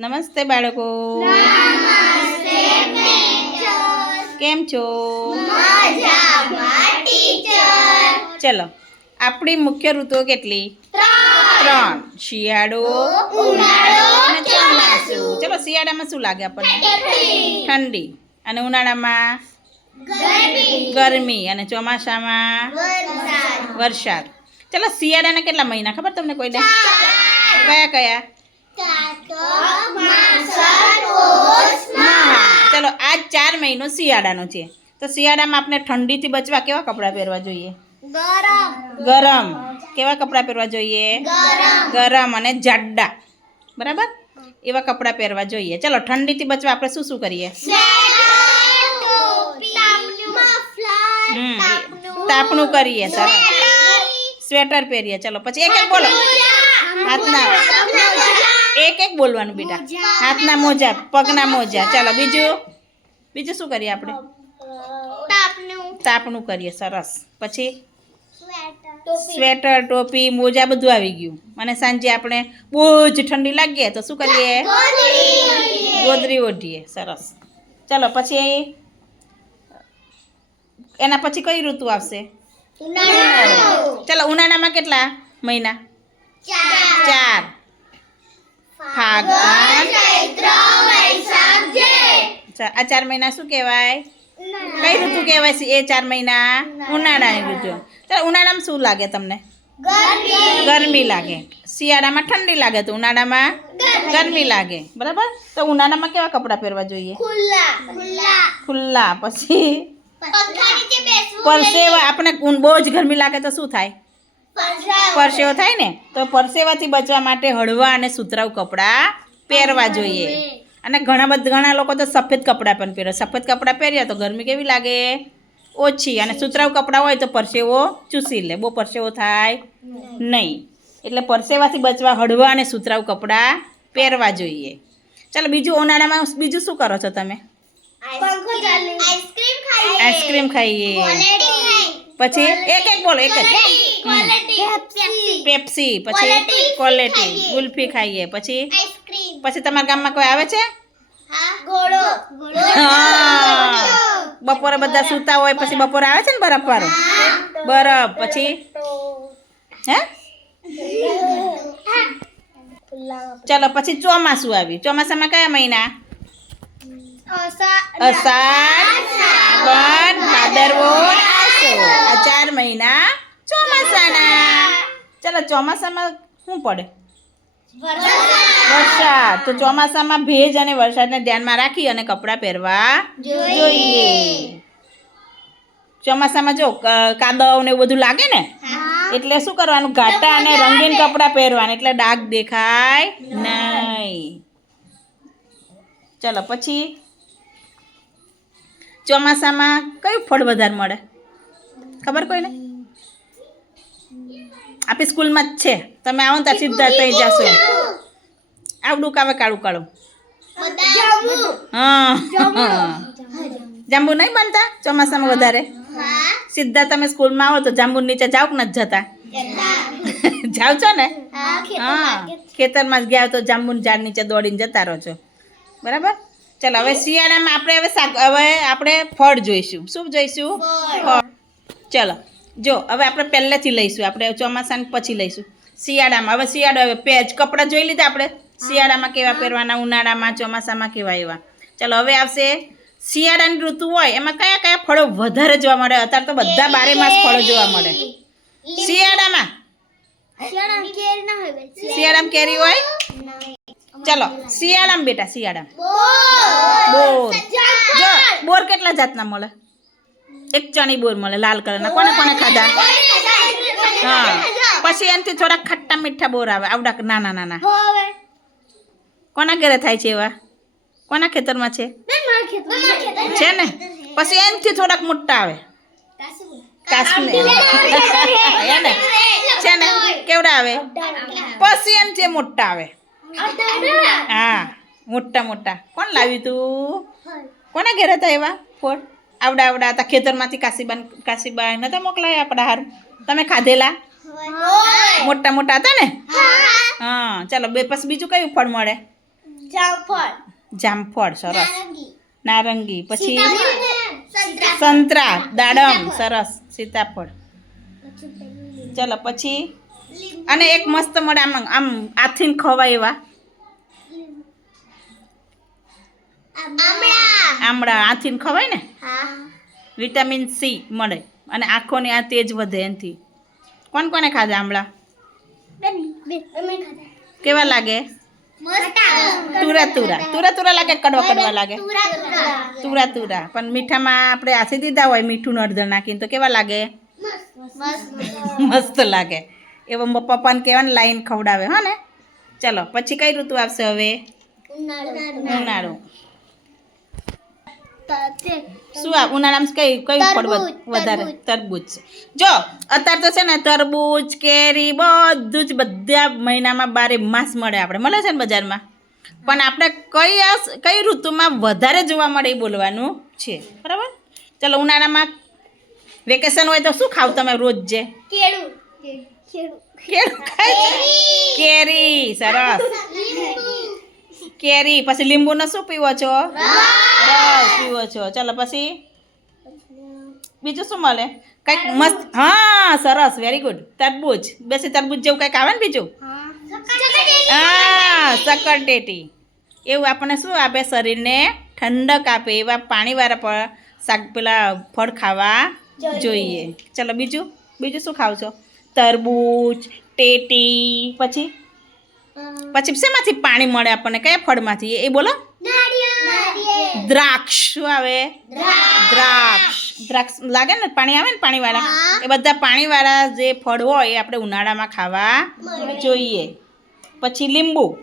નમસ્તે બાળકો. કેમ છો? ચલો આપણી મુખ્ય ઋતુઓ કેટલી? ત્રણ. શિયાળો અને ચોમાસું. ચલો શિયાળામાં શું લાગે આપણને? ઠંડી. અને ઉનાળામાં? ગરમી. અને ચોમાસામાં? વરસાદ. ચલો શિયાળાના કેટલા મહિના? ખબર તમને કોઈને? કયા કયા? ચલો આ ચાર મહિનો શિયાળાનો છે. તો શિયાળામાં આપણે ઠંડીથી બચવા કેવા કપડાં પહેરવા જોઈએ? ગરમ. કેવા કપડાં પહેરવા જોઈએ? ગરમ અને જાડા. બરાબર? એવા કપડાં પહેરવા જોઈએ. ચલો, ઠંડીથી બચવા આપણે શું શું કરીએ? તાપણું કરીએ સર સ્વેટર પહેરીએ. ચલો, પછી એક એક બોલો. હાથના. એક એક બોલવાનું બેટા. હાથના મોજા પગના મોજા. ચાલો બીજું? બીજું શું કરીએ આપણે? તાપનું. કરીએ સરસ. પછી? સ્વેટર. ટોપી. મોજા બધું આવી ગયું. અને સાંજે આપણે બહુ જ ઠંડી લાગીએ તો શું કરીએ? ગોદરી ઓઢીએ. સરસ. ચાલો પછી? એના પછી કઈ ઋતુ આવશે? ચાલો ઉનાળામાં કેટલા મહિના? ચાર. ફાગણ ચા- આ ચાર મહિના શું કહેવાય? કઈ ઋતુ કહેવાય છે? એ ચાર મહિના? ઉનાળાની ઋતુ. ચાલ ઉનાળામાં શું લાગે તમને? ગરમી. લાગે. શિયાળામાં ઠંડી લાગે તો ઉનાળામાં ગરમી. લાગે. બરાબર? તો ઉનાળામાં કેવા કપડાં પહેરવા જોઈએ? ખુલ્લા. પછી? પરસેવા આપણે બહુ જ ગરમી લાગે તો શું થાય? પરસેવો. થાય ને? તો પરસેવાથી બચવા માટે હળવા અને સુતરાઉ કપડાં પહેરવા જોઈએ. અને ઘણા બધા ઘણા લોકો તો સફેદ કપડાં પણ પહેરે. સફેદ કપડાં પહેરીએ તો ગરમી કેવી લાગે? ઓછી. અને સુતરાઉ કપડાં હોય તો પરસેવો ચૂસી લે. બહુ પરસેવો થાય નહીં. એટલે પરસેવાથી બચવા હળવા અને સુતરાઉ કપડાં પહેરવા જોઈએ. ચાલો બીજું ઉનાળામાં બીજું શું કરો છો તમે? આઈસ્ક્રીમ. ખાઈએ. પછી એક એક બોલો એક જ. પેપ્સી પછી ક્વોલિટી ગુલ્ફી ખાઈએ. પછી? પછી તમારા ગામમાં કોઈ આવે છે? હા. બપોરે બધા સૂતા હોય પછી બપોરે આવે છે ને બરફ વાળો બરફ. પછી? હે? ચલો પછી ચોમાસું આવ્યું. ચોમાસામાં કયા મહિના? અષાઢ. શ્રાવણ ભાદરવો આસો આ ચાર મહિના ચોમાસાના ચલો ચોમાસામાં શું પડે? વરસાદ. તો ચોમાસામાં ભેજ અને વરસાદને ધ્યાનમાં રાખી અને કપડાં પહેરવા જોઈએ. ચોમાસામાં જો કાદવ ને એવું બધું લાગે ને? એટલે શું કરવાનું? ઘાટા અને રંગીન કપડાં પહેરવાના. એટલે ડાઘ દેખાય નહીં. ચલો પછી ચોમાસામાં કયું ફળ વધારે મળે? ખબર કોઈને? આપણી સ્કૂલમાં જ છે. તમે આવો ત્યાં સીધા થઈ જશો. આવડું કાવે કાળું કાળું. હા. જાંબુ. નહીં બનતા? ચોમાસામાં વધારે? સીધા તમે સ્કૂલમાં આવો તો જાંબુ નીચે જાઓ કે નથી જતા? જાવ છો ને? હા ખેતરમાં જ. ગયા હોય તો જાંબુના ઝાડ નીચે દોડીને જતા રહો છો. બરાબર? ચાલો હવે શિયાળામાં આપણે હવે શાક હવે આપણે ફળ જોઈશું. શું જોઈશું? ફળ. ચલો. જો હવે આપણે પહેલેથી લઈશું. આપણે ચોમાસાને પછી લઈશું. શિયાળામાં. હવે શિયાળો હવે પેજ કપડાં જોઈ લીધા આપણે? શિયાળામાં કેવા પહેરવાના ઉનાળામાં ચોમાસામાં કેવા એવા ચાલો હવે આવશે શિયાળાની ઋતુ હોય એમાં કયા કયા ફળો વધારે જોવા મળે? અત્યારે તો બધા બારે માસ ફળો જોવા મળે. શિયાળામાં? શિયાળામાં કેરી હોય ચલો શિયાળામાં બેટા શિયાળામાં. બોર. જો બોર કેટલા જાતના મળે? એક ચણી બોર મળે લાલ કલરના. કોને કોને ખાધા? હા. પછી એનાથી થોડા ખટ્ટા મીઠા બોર આવે આવડા નાના નાના. કોના ઘરે થાય છે એવા? કોના ખેતરમાં છે? છે. ને? પછી એનાથી થોડાક મોટા આવે. કાશ્મીર. એને છે ને? કેવડા આવે? પછી એનાથી મોટા આવે. હા મોટા મોટા. કોણ લાવ્યું તું? કોના ઘરે હતા એવા? ફોડ. આવડા આવડા હતા ખેતરમાંથી કાશીબાન કાશીબાઈ નતા મોકલાયા આપણા હાર? તમે ખાધેલા? મોટા મોટા હતા ને? હા. ચાલો બે પછી બીજું કયું ફળ મળે? જામફળ જામફળ સરસ. નારંગી. પછી સંતરા દાડમ સરસ સીતાફળ. ચલો પછી? અને એક મસ્ત મળે આમ આમ આથીને ખવાય એવા. આમળા. આમળા આથીને ખવાય ને? વિટામિન સી મળે અને આંખોની આ તેજ વધે એનાથી. કોણ કોને ખાધા આમળા? કેવા લાગે? તુરા તુરા. તુરા તુરા લાગે કડવા કડવા લાગે? તુરા તુરા. પણ મીઠામાં આપણે આથી દીધા હોય મીઠું હળદર નાખીને તો કેવા લાગે? મસ્ત લાગે. એવો પપ્પાને કહેવાને લાઈન ખવડાવે હો ને? ચલો પછી કઈ ઋતુ આવશે હવે? ઉનાળો. શું આ ઉનાળામાં કઈ કઈ ફળ વધારે? તરબૂચ, તરબૂચ. જો અત્યારે તો છે ને તરબૂચ કેરી બધું જ બધા મહિનામાં બારે માસ મળે આપણે. મળે છે ને બજારમાં? પણ આપણે કઈ કઈ ઋતુમાં વધારે જોવા મળે એ બોલવાનું છે. બરાબર? ચલો ઉનાળામાં વેકેશન હોય તો શું ખાવ તમે રોજ જે? કેળું. કેળું. ખાય કેરી. સરસ. કેરી પછી લીંબુનો શું પીવો છો? રસ પીવો છો. ચાલો પછી? બીજું શું મળે? કંઈક મસ્ત હા સરસ વેરી ગુડ તરબૂચ. બેસી તરબૂચ જેવું કંઈક આવે ને બીજું? હા. સકરટેટી એવું આપણને શું આપે? શરીરને ઠંડક આપે એવા પાણીવાળા પર શાક પેલા ફળ ખાવા જોઈએ. ચલો બીજું? બીજું શું ખાવ છો? તરબૂચ ટેટી. પછી? પછી શેમાંથી પાણી મળે આપણને? કયા ફળમાંથી? એ બોલો. દ્રાક્ષ. શું આવે? દ્રાક્ષ. દ્રાક્ષ. લાગે ને? પાણી આવે ને પાણીવાળા? એ બધા પાણીવાળા જે ફળ હોય એ આપણે ઉનાળામાં ખાવા જોઈએ. પછી લીંબુ.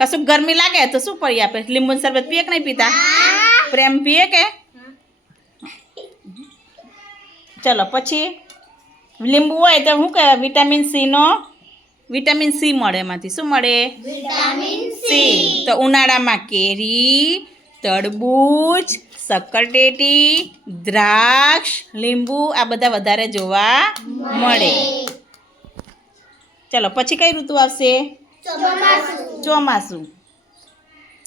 કશું ગરમી લાગે તો શું પડી આપે? લીંબુનું શરબત પીએ કે નહીં પીતા? પ્રેમ પીએ કે? ચલો પછી લીંબુ હોય તો શું કહે વિટામિન સીનો વિટામિન સી મળે એમાંથી. શું મળે? સી. તો ઉનાળામાં કેરી તરબૂચ શક્કરટેટી દ્રાક્ષ લીંબુ આ બધા વધારે જોવા મળે. ચલો પછી કઈ ઋતુ આવશે? ચોમાસું.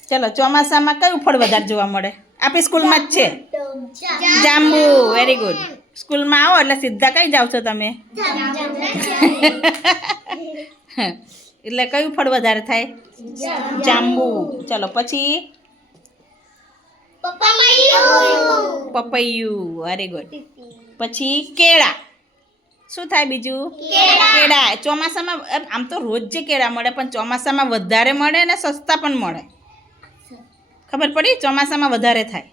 ચલો ચોમાસામાં કયું ફળ વધારે જોવા મળે? આપણી સ્કૂલમાં જ છે. જાંબુ. વેરી ગુડ સ્કૂલમાં આવો એટલે સીધા કઈ જાવ છો તમે? એટલે કયું ફળ વધારે થાય? જાંબુ. ચલો પછી? પપૈયું. વેરી ગુડ પછી કેળા. શું થાય બીજું? કેળા. ચોમાસામાં આમ તો રોજ જે કેળા મળે પણ ચોમાસામાં વધારે મળે ને સસ્તા પણ મળે. ખબર પડી? ચોમાસામાં વધારે થાય.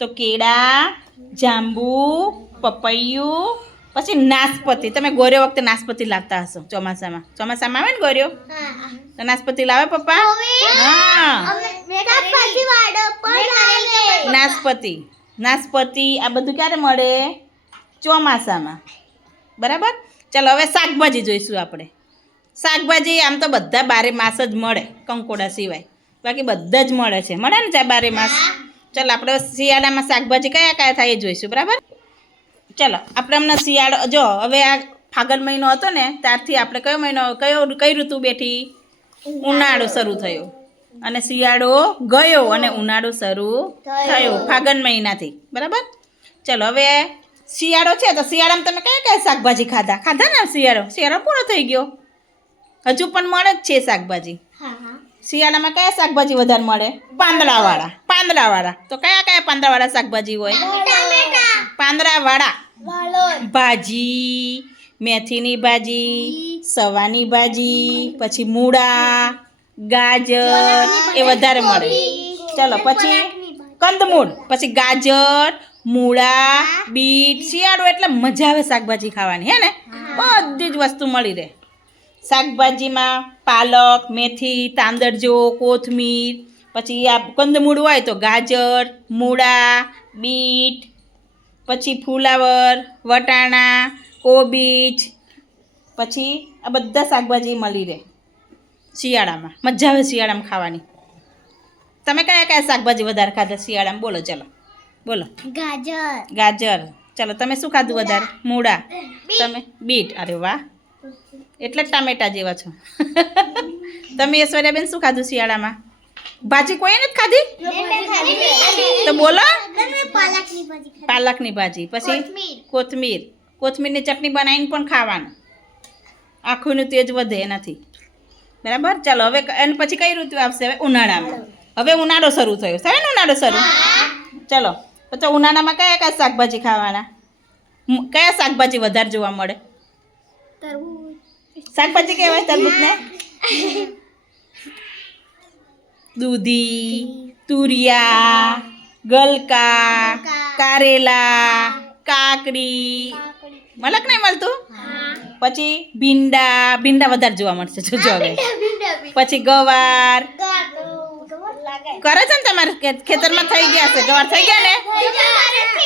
તો કેળા જાંબુ પપૈયું પછી નાશપતિ. તમે ગોર્યો વખતે નાશપતિ લાવતા હશો ચોમાસામાં. ચોમાસામાં આવે ને ગોર્યો? તો નાશપતિ લાવે પપ્પા? હા. નાશપતિ. નાશપતિ આ બધું ક્યારે મળે? ચોમાસામાં. બરાબર? ચાલો હવે શાકભાજી જોઈશું આપણે. શાકભાજી આમ તો બધા બારે માસ જ મળે કંકોડા સિવાય. બાકી બધા જ મળે છે. મળે ને ચા બારે માસ? ચાલો આપણે શિયાળામાં શાકભાજી કયા કયા થાય એ જોઈશું. બરાબર? ચાલો આપણે હમણાં શિયાળો જો હવે આ ફાગણ મહિનો હતો ને ત્યારથી આપણે કયો મહિનો કયો કઈ ઋતુ બેઠી? ઉનાળો. શરૂ થયો. અને શિયાળો ગયો અને ઉનાળો શરૂ થયો. ફાગણ મહિનાથી. બરાબર? ચલો હવે શિયાળો છે તો શિયાળામાં તમે કયા કયા શાકભાજી ખાધા? ખાધા ને શિયાળો? શિયાળો પૂરો થઈ ગયો. હજુ પણ મળે જ છે શાકભાજી. શિયાળામાં કયા શાકભાજી વધારે મળે? પાંદડાવાળા. પાંદડાવાળા. તો કયા કયા પાંદડાવાળા શાકભાજી હોય? પાંદડાવાળા. ભાજી મેથીની ભાજી સવાની ભાજી પછી મૂળા ગાજર એ વધારે મળે. ચલો પછી કંદમૂળ પછી ગાજર મૂળા બીટ શિયાળો એટલે મજા આવે શાકભાજી ખાવાની હે ને? બધી જ વસ્તુ મળી રહે. શાકભાજીમાં પાલક મેથી તાંદરજો કોથમીર પછી આ કંદમૂળ હોય તો ગાજર મૂળા બીટ પછી ફુલાવર વટાણા કોબીજ પછી આ બધા શાકભાજી મળી રહે શિયાળામાં. મજા આવે શિયાળામાં ખાવાની. તમે કયા કયા શાકભાજી વધારે ખાધા શિયાળામાં બોલો ચલો. બોલો. ગાજર. ગાજર. ચલો તમે શું ખાધું વધારે? મૂળા. તમે બીટ. અરે વાહ. એટલે જ ટામેટા જેવા છો. તમે ઐશ્વર્યાબેન શું ખાધું શિયાળામાં? ભાજી કોઈ નથી ખાધી. તો બોલો. પાલકની ભાજી પછી? કોથમીર. કોથમીર. કોથમીરની ચટણી બનાવીને પણ ખાવાનું. આખુંનું તેજ વધે એનાથી. બરાબર? ચાલો હવે એને અને પછી કઈ ઋતુ આવશે? હવે ઉનાળામાં. હવે ઉનાળો શરૂ થયો. થાય ને ઉનાળો શરૂ? ચલો તો ઉનાળામાં કયા કયા શાકભાજી ખાવાના? કયા શાકભાજી વધારે જોવા મળે? શાકભાજી કહેવાય તરબૂચને દૂધી. તુરિયા ગલકા કારેલા કાકડી. મળે કે નહીં મળતું? પછી ભીંડા ભીંડા વધારે જોવા મળશે જોજો હવે. પછી ગવાર. કરે છે ને તમારે ખેતરમાં થઈ ગયા છે? ગવાર થઈ ગયા ને?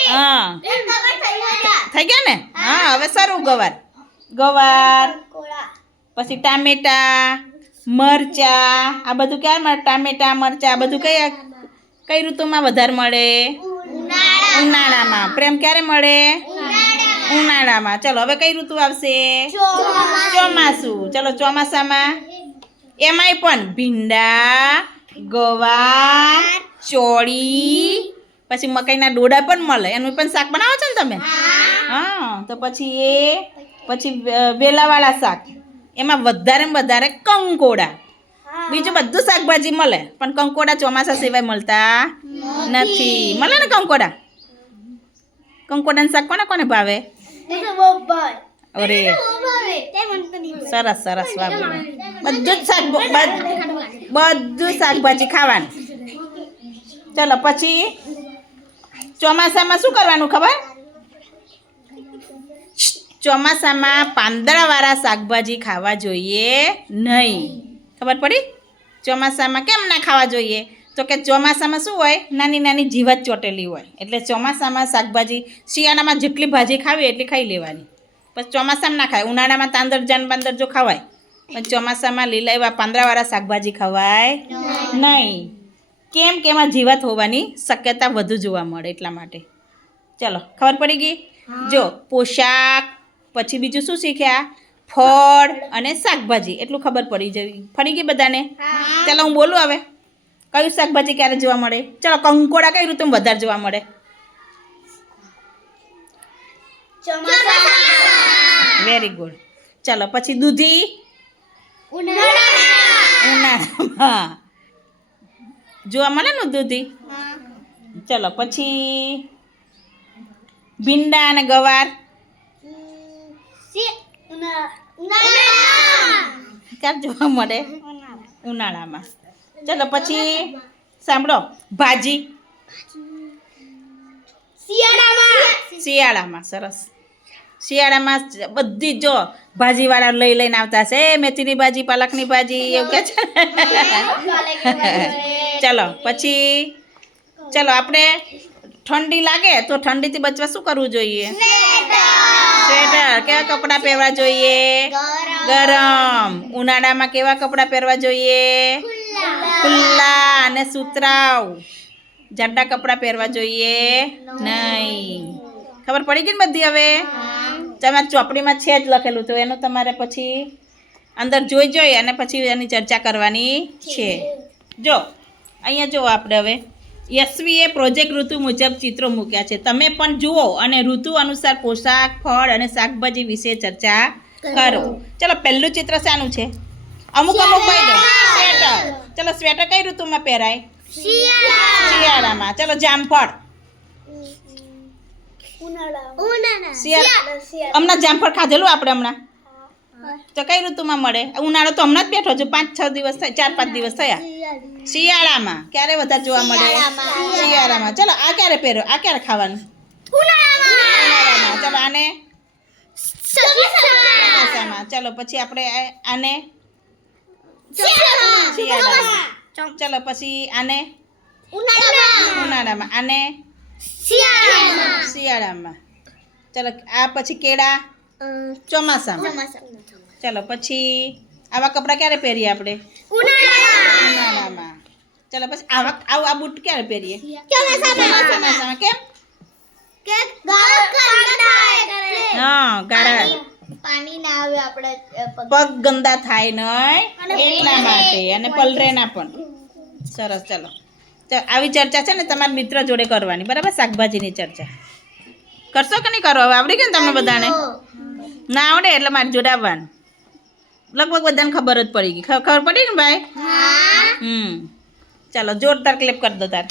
હા. થઈ ગયા ને? હા. હવે સારું ગવાર. ગવાર. પછી ટામેટા મરચા. આ બધું ક્યારે મળે ટામેટા મરચા આ બધું કયા? કઈ ઋતુમાં વધારે મળે? ઉનાળામાં. પ્રેમ ક્યારે મળે? ઉનાળામાં. ચલો હવે કઈ ઋતુ આવશે? ચોમાસું. ચલો ચોમાસામાં? એમાંય પણ ભીંડા ગવાર ચોળી પછી મકાઈના ડોડા પણ મળે. એનું પણ શાક બનાવો છો ને તમે? હા. તો પછી એ પછી વેલાવાળા શાક. એમાં વધારે વધારે કંકોડા. બીજું બધું શાકભાજી મળે. પણ કંકોડા ચોમાસા સિવાય મળતા નથી. મળે ને કંકોડા? કંકોડાનું શાક કોને કોને ભાવે? અરે, સરસ સરસ, વાહ. બધું જ શાક બધું શાકભાજી ખાવાનું. ચલો, પછી ચોમાસામાં શું કરવાનું ખબર? ચોમાસામાં પાંદડાવાળા શાકભાજી ખાવા જોઈએ નહીં. ખબર પડી? ચોમાસામાં કેમ ના ખાવા જોઈએ? તો કે ચોમાસામાં શું હોય? નાની નાની જીવત ચોટેલી હોય. એટલે ચોમાસામાં શાકભાજી શિયાળામાં જેટલી ભાજી ખાવી એટલી ખાઈ લેવાની. પછી ચોમાસામાં ના ખાય. ઉનાળામાં તાંદર જાન બાંદર જો ખવાય પણ ચોમાસામાં લીલા એવા પાંદડાવાળા શાકભાજી ખવાય નહીં. કેમ કે એમાં જીવત હોવાની શક્યતા વધુ જોવા મળે એટલા માટે. ચલો ખબર પડી ગઈ? જો પોશાક પછી બીજું શું શીખ્યા? ફળ અને શાકભાજી એટલું ખબર પડી જવી. ફરી ગઈ બધાને? ચાલો હું બોલું હવે? કયું શાકભાજી ક્યારે જોવા મળે? ચાલો કંકોડા કઈ ઋતુમાં વધારે જોવા મળે? વેરી ગુડ ચાલો પછી દૂધી. ઉનાળામાં. જોવા મળે ને દૂધી? ચલો પછી ભીંડા અને ગવાર. ક્યારે જોવા મળે? ઉનાળામાં. ચલો પછી સાંભળો. ભાજી. શિયાળામાં. સરસ. શિયાળામાં બધી જો ભાજીવાળા લઈ લઈને આવતા હશે. "એ, મેથીની ભાજી પાલકની ભાજી એવું કે છે ચલો પછી ચલો આપણે ઠંડી લાગે તો ઠંડીથી બચવા શું કરવું જોઈએ? સ્વેટર કેવા કપડાં પહેરવા જોઈએ? ગરમ. ઉનાળામાં કેવા કપડાં પહેરવા જોઈએ? ખુલ્લા અને સુતરાવ જાડા કપડાં પહેરવા જોઈએ? નહીં. ખબર પડી ગઈ ને બધી હવે? તમારે ચોપડીમાં છે જ લખેલું તો એનું તમારે પછી અંદર જોઈ જોઈ અને પછી એની ચર્ચા કરવાની છે. જો અહીંયા જો આપણે હવે. યશવીએ પ્રોજેક્ટ ઋતુ મુજબ ચિત્રો મૂક્યા છે. તમે પણ જુઓ અને ઋતુ અનુસાર પોશાક ફળ અને શાકભાજી વિશે ચર્ચા કરો. ચલો પહેલું ચિત્ર શાનું છે? અમુક અમુક કહી દો. સ્વેટર ચલો સ્વેટર કઈ ઋતુમાં પહેરાય? શિયાળામાં. ચલો જામફળ હમણાં જામફળ ખાધેલું આપણે હમણાં? તો કઈ ઋતુમાં મળે? ઉનાળો તો હમણાં જ બેઠો છે. પાંચ છ દિવસ થાય ચાર પાંચ દિવસ થયા. શિયાળામાં ક્યારે વધારે જોવા મળે? શિયાળામાં. ચલો આ ક્યારે પહેરો આ ક્યારે ખાવાનું? ઉનાળામાં. ચલો આને? ચોમાસામાં. ચલો પછી આપણે આને? શિયાળામાં. ચલો પછી આને? ઉનાળામાં. આને? શિયાળામાં. ચલો આ પછી કેળા? ચોમાસામાં. ચલો પછી આવા કપડાં ક્યારે પહેરીએ આપણે? ઉનાળામાં. ચલો પછી આવા આવું આ બૂટ ક્યારે પહેરીએ? ચોમાસામાં. કેમ? હા ગારા પાણી ના આવે આપણે પગ. ગંદા થાય નહીં એટલા માટે અને પલરે ના પણ. સરસ ચલો આવી ચર્ચા છે ને તમારા મિત્ર જોડે કરવાની. બરાબર? શાકભાજીની ચર્ચા. કરશો કે નહીં કરો? હવે આવડી ગયું ને તમને બધાને? ના આવડે એટલે મારી જોડે આવવાનું. લગભગ બધાને ખબર જ પડી ગઈ. ખબર પડી ને ભાઈ? હમ. ચાલો જોરદાર ક્લેપ કરી દો તાર.